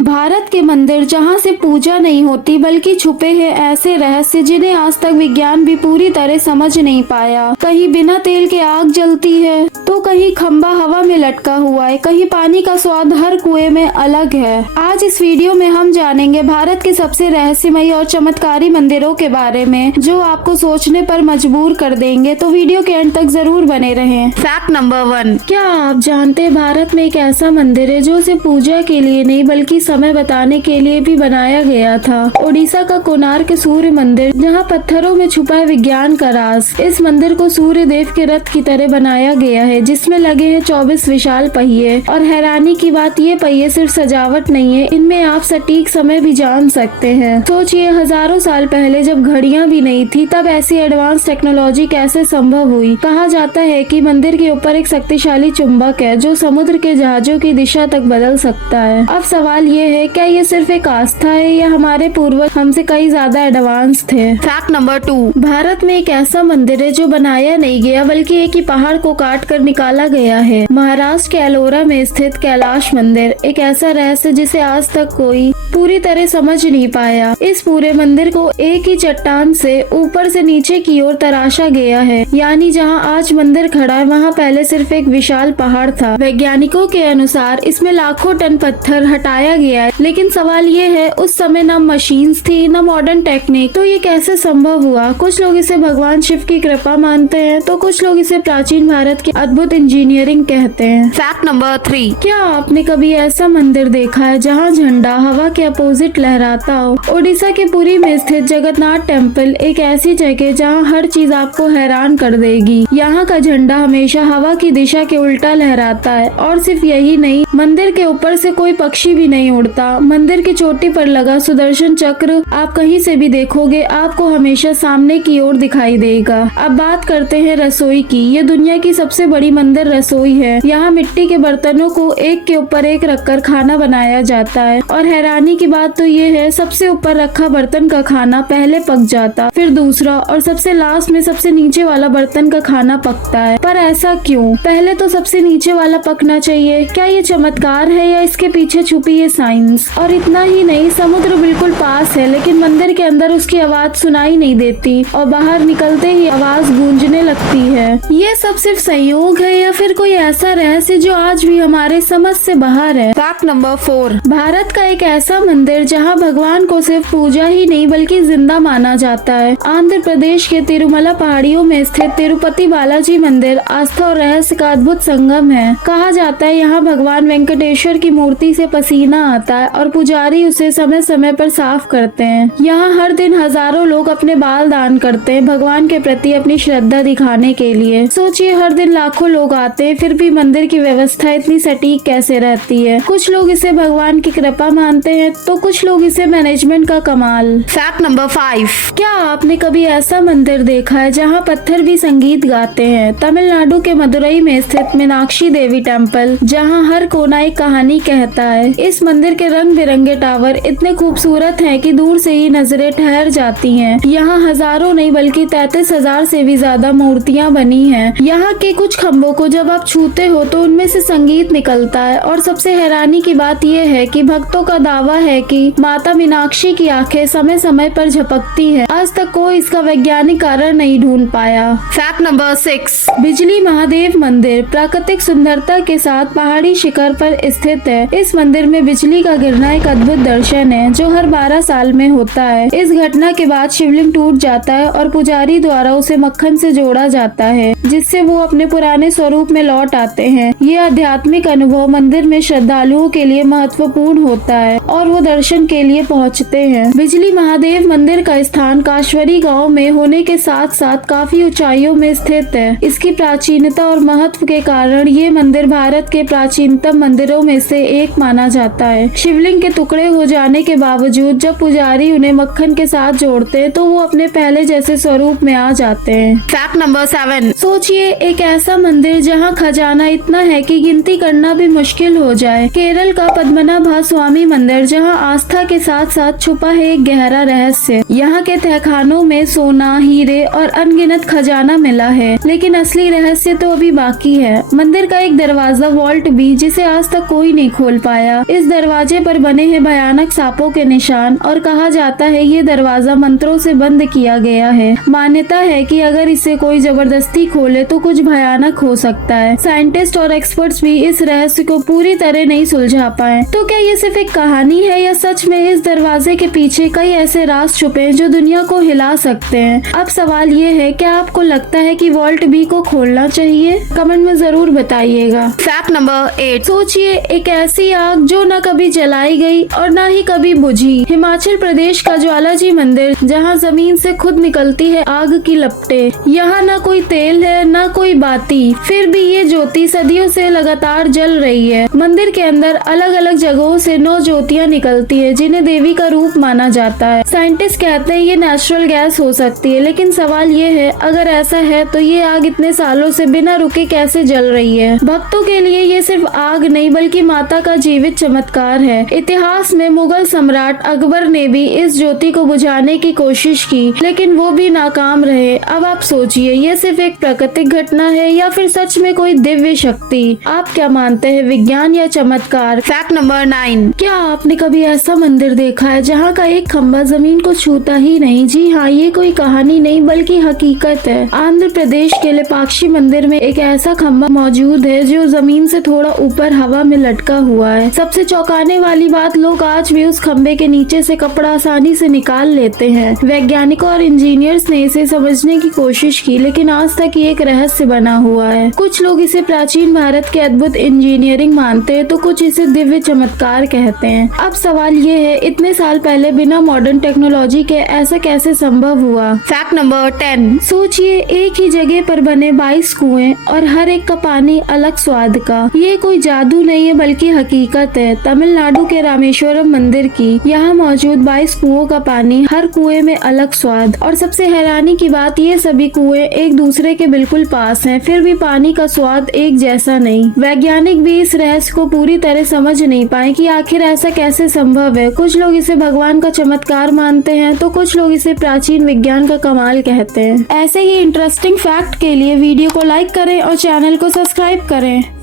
भारत के मंदिर जहां से पूजा नहीं होती बल्कि छुपे हैं ऐसे रहस्य जिन्हें आज तक विज्ञान भी पूरी तरह समझ नहीं पाया। कहीं बिना तेल के आग जलती है तो कहीं खंबा हवा में लटका हुआ है, कहीं पानी का स्वाद हर कुएं में अलग है। आज इस वीडियो में हम जानेंगे भारत के सबसे रहस्यमयी और चमत्कारी मंदिरों के बारे में जो आपको सोचने पर मजबूर कर देंगे, तो वीडियो के अंत तक जरूर बने रहें। Fact number 1। क्या आप जानते हैं भारत में एक ऐसा मंदिर है जो सिर्फ पूजा के लिए नहीं बल्कि समय बताने के लिए भी बनाया गया था। ओडिशा का कोणार्क सूर्य मंदिर जहां पत्थरों में छुपा है विज्ञान का राज। इस मंदिर को सूर्य देव के रथ की तरह बनाया गया है जिसमें लगे हैं 24 विशाल पहिए। और हैरानी की बात ये पहिए सिर्फ सजावट नहीं है, इनमें आप सटीक समय भी जान सकते हैं। सोचिए हजारों साल पहले जब घड़ियां भी नहीं थी तब ऐसी एडवांस टेक्नोलॉजी कैसे संभव हुई। कहा जाता है कि मंदिर के ऊपर एक शक्तिशाली चुंबक है जो समुद्र के जहाजों की दिशा तक बदल सकता है। अब सवाल ये है, क्या ये सिर्फ एक आस्था है या हमारे पूर्वज हमसे कई ज्यादा एडवांस थे। Fact number 2। भारत में एक ऐसा मंदिर है जो बनाया नहीं गया बल्कि एक ही पहाड़ को काट कर निकाला गया है। महाराष्ट्र के एलोरा में स्थित कैलाश मंदिर एक ऐसा रहस्य जिसे आज तक कोई पूरी तरह समझ नहीं पाया। इस पूरे मंदिर को एक ही चट्टान से ऊपर से नीचे की ओर तराशा गया है, यानी जहां आज मंदिर खड़ा है वहां पहले सिर्फ एक विशाल पहाड़ था। वैज्ञानिकों के अनुसार इसमें लाखों टन पत्थर हटाया गया है, लेकिन सवाल ये है उस समय न मशीन्स थी न मॉडर्न टेक्निक, तो ये कैसे संभव हुआ। कुछ लोग इसे भगवान शिव की कृपा मानते हैं तो कुछ लोग इसे प्राचीन भारत की अद्भुत इंजीनियरिंग कहते हैं। Fact number 3। क्या आपने कभी ऐसा मंदिर देखा है जहां झंडा हवा के अपोजिट लहराता हो। ओडिशा के पुरी में स्थित जगन्नाथ टेम्पल एक ऐसी जगह जहां हर चीज आपको हैरान कर देगी। यहाँ का झंडा हमेशा हवा की दिशा के उल्टा लहराता है और सिर्फ यही नहीं, मंदिर के ऊपर से कोई पक्षी भी नहीं उड़ता। मंदिर की चोटी पर लगा सुदर्शन चक्र आप कहीं से भी देखोगे आपको हमेशा सामने की ओर दिखाई देगा। अब बात करते हैं रसोई की। ये दुनिया की सबसे बड़ी मंदिर रसोई है। यहाँ मिट्टी के बर्तनों को एक के ऊपर एक रखकर खाना बनाया जाता है और हैरानी की बात तो ये है सबसे ऊपर रखा बर्तन का खाना पहले पक जाता, फिर दूसरा और सबसे लास्ट में सबसे नीचे वाला बर्तन का खाना पकता है। पर ऐसा क्यों? पहले तो सबसे नीचे वाला पकना चाहिए। क्या ये चमत्कार है या इसके पीछे छुपी है साइंस? और इतना ही नहीं, समुद्र बिल्कुल पास है लेकिन मंदिर के अंदर उसकी आवाज सुनाई नहीं देती और बाहर निकलते ही आवाज गूंजने लगती है। ये सब सिर्फ संयोग है या फिर कोई ऐसा रहस्य जो आज भी हमारे समझ से बाहर है। Fact number 4। भारत का एक ऐसा मंदिर जहां भगवान को सिर्फ पूजा ही नहीं बल्कि जिंदा माना जाता है। आंध्र प्रदेश के तिरुमला पहाड़ियों में स्थित तिरुपति बालाजी मंदिर आस्था और रहस्य का अद्भुत संगम है। कहा जाता है यहाँ भगवान वेंकटेश्वर की मूर्ति से पसीना आता है और पुजारी उसे समय समय पर साफ करते हैं। यहाँ हर दिन हजारों लोग अपने बाल दान करते हैं भगवान के प्रति अपनी श्रद्धा दिखाने के लिए। सोचिए हर दिन लाखों लोग आते हैं फिर भी मंदिर की व्यवस्था इतनी सटीक कैसे रहती है। कुछ लोग इसे भगवान की कृपा मानते हैं तो कुछ लोग इसे मैनेजमेंट का कमाल। Fact number 5। क्या आपने कभी ऐसा मंदिर देखा है जहाँ पत्थर भी संगीत गाते हैं? तमिलनाडु के मदुरई में स्थित मीनाक्षी देवी टेम्पल जहाँ हर कोना एक कहानी कहता है। इस मंदिर के रंग बिरंगे टावर इतने खूबसूरत हैं कि दूर से ही नजरें ठहर जाती हैं। यहाँ हजारों नहीं बल्कि 33,000 से भी ज्यादा मूर्तियाँ बनी हैं। यहाँ के कुछ खम्भों को जब आप छूते हो तो उनमें से संगीत निकलता है और सबसे हैरानी की बात यह है कि भक्तों का दावा है कि माता मीनाक्षी की आंखें समय समय पर झपकती हैं। आज तक कोई इसका वैज्ञानिक कारण नहीं ढूंढ पाया। Fact number 6। बिजली महादेव मंदिर प्राकृतिक सुंदरता के साथ पहाड़ी शिखर पर स्थित है। इस मंदिर में बिजली का गिरना एक अद्भुत दर्शन है जो हर 12 साल में होता है। इस घटना के बाद शिवलिंग टूट जाता है और पुजारी द्वारा उसे मक्खन से जोड़ा जाता है जिससे वो अपने पुराने स्वरूप में लौट आते हैं। ये आध्यात्मिक अनुभव मंदिर में श्रद्धालुओं के लिए महत्वपूर्ण होता है और वो दर्शन के लिए पहुंचते हैं। बिजली महादेव मंदिर का स्थान काश्वरी गांव में होने के साथ साथ काफी ऊंचाइयों में स्थित है। इसकी प्राचीनता और महत्व के कारण ये मंदिर भारत के प्राचीनतम मंदिरों में से एक माना जाता है। शिवलिंग के टुकड़े हो जाने के बावजूद जब पुजारी उन्हें मक्खन के साथ जोड़ते हैं तो वो अपने पहले जैसे स्वरूप में आ जाते हैं। Fact number 7। सोचिए एक ऐसा मंदिर जहाँ खजाना इतना है कि गिनती करना भी मुश्किल हो जाए। केरल का पद्मनाभ स्वामी मंदिर जहाँ आस्था के साथ साथ छुपा है एक गहरा रहस्य। यहाँ के तहखानों में सोना, हीरे और अनगिनत खजाना मिला है, लेकिन असली रहस्य तो अभी बाकी है। मंदिर का एक दरवाजा वॉल्ट भी जिसे आज तक कोई नहीं खोल पाया। इस दरवाजे दरवाजे पर बने हैं भयानक सांपों के निशान और कहा जाता है ये दरवाजा मंत्रों से बंद किया गया है। मान्यता है कि अगर इसे कोई जबरदस्ती खोले तो कुछ भयानक हो सकता है। साइंटिस्ट और एक्सपर्ट्स भी इस रहस्य को पूरी तरह नहीं सुलझा पाए। तो क्या ये सिर्फ एक कहानी है या सच में इस दरवाजे के पीछे कई ऐसे राज छुपे हैं जो दुनिया को हिला सकते हैं? अब सवाल ये है, क्या आपको लगता है कि वॉल्ट बी को खोलना चाहिए? कमेंट में जरूर बताइएगा। Fact number 8। सोचिए, एक ऐसी आग जो न कभी जलाई गई और न ही कभी बुझी। हिमाचल प्रदेश का ज्वालाजी मंदिर, जहां जमीन से खुद निकलती है आग की लपटें। यहाँ न कोई तेल है न कोई बाती, फिर भी ये ज्योति सदियों से लगातार जल रही है। मंदिर के अंदर अलग अलग जगहों से 9 ज्योतियाँ निकलती है जिन्हें देवी का रूप माना जाता है। साइंटिस्ट कहते हैं ये नेचुरल गैस हो सकती है, लेकिन सवाल ये है, अगर ऐसा है तो ये आग इतने सालों से बिना रुके कैसे जल रही है? भक्तों के लिए ये सिर्फ आग नहीं बल्कि माता का जीवित चमत्कार है। इतिहास में मुगल सम्राट अकबर ने भी इस ज्योति को बुझाने की कोशिश की, लेकिन वो भी नाकाम रहे। अब आप सोचिए, ये सिर्फ एक प्राकृतिक घटना है या फिर सच में कोई दिव्य शक्ति? आप क्या मानते हैं, विज्ञान या चमत्कार? Fact number 9। क्या आपने कभी ऐसा मंदिर देखा है जहाँ का एक खंभा जमीन को छूता ही नहीं? जी हाँ, ये कोई कहानी नहीं बल्कि हकीकत है। आंध्र प्रदेश के लेपाक्षी मंदिर में एक ऐसा खंभा मौजूद है जो जमीन से थोड़ा ऊपर हवा में लटका हुआ है। सबसे चौंकाने वाली बात, लोग आज भी उस खंभे के नीचे से कपड़ा आसानी से निकाल लेते हैं। वैज्ञानिकों और इंजीनियर्स ने इसे समझने की कोशिश की, लेकिन आज तक ये एक रहस्य बना हुआ है। कुछ लोग इसे प्राचीन भारत के अद्भुत इंजीनियरिंग मानते हैं तो कुछ इसे दिव्य चमत्कार कहते हैं। अब सवाल ये है, इतने साल पहले बिना मॉडर्न टेक्नोलॉजी के ऐसा कैसे संभव हुआ? Fact number 10। सोचिए, एक ही जगह पर बने 22 कुएं और हर एक का पानी अलग स्वाद का। ये कोई जादू नहीं है बल्कि हकीकत है। तमिलनाडु के रामेश्वरम मंदिर की यहाँ मौजूद 22 कुओं का पानी, हर कुएं में अलग स्वाद। और सबसे हैरानी की बात, ये सभी कुएं एक दूसरे के बिल्कुल पास हैं, फिर भी पानी का स्वाद एक जैसा नहीं। वैज्ञानिक भी इस रहस्य को पूरी तरह समझ नहीं पाए कि आखिर ऐसा कैसे संभव है। कुछ लोग इसे भगवान का चमत्कार मानते हैं तो कुछ लोग इसे प्राचीन विज्ञान का कमाल कहते हैं। ऐसे ही इंटरेस्टिंग फैक्ट के लिए वीडियो को लाइक करें और चैनल को सब्सक्राइब करें।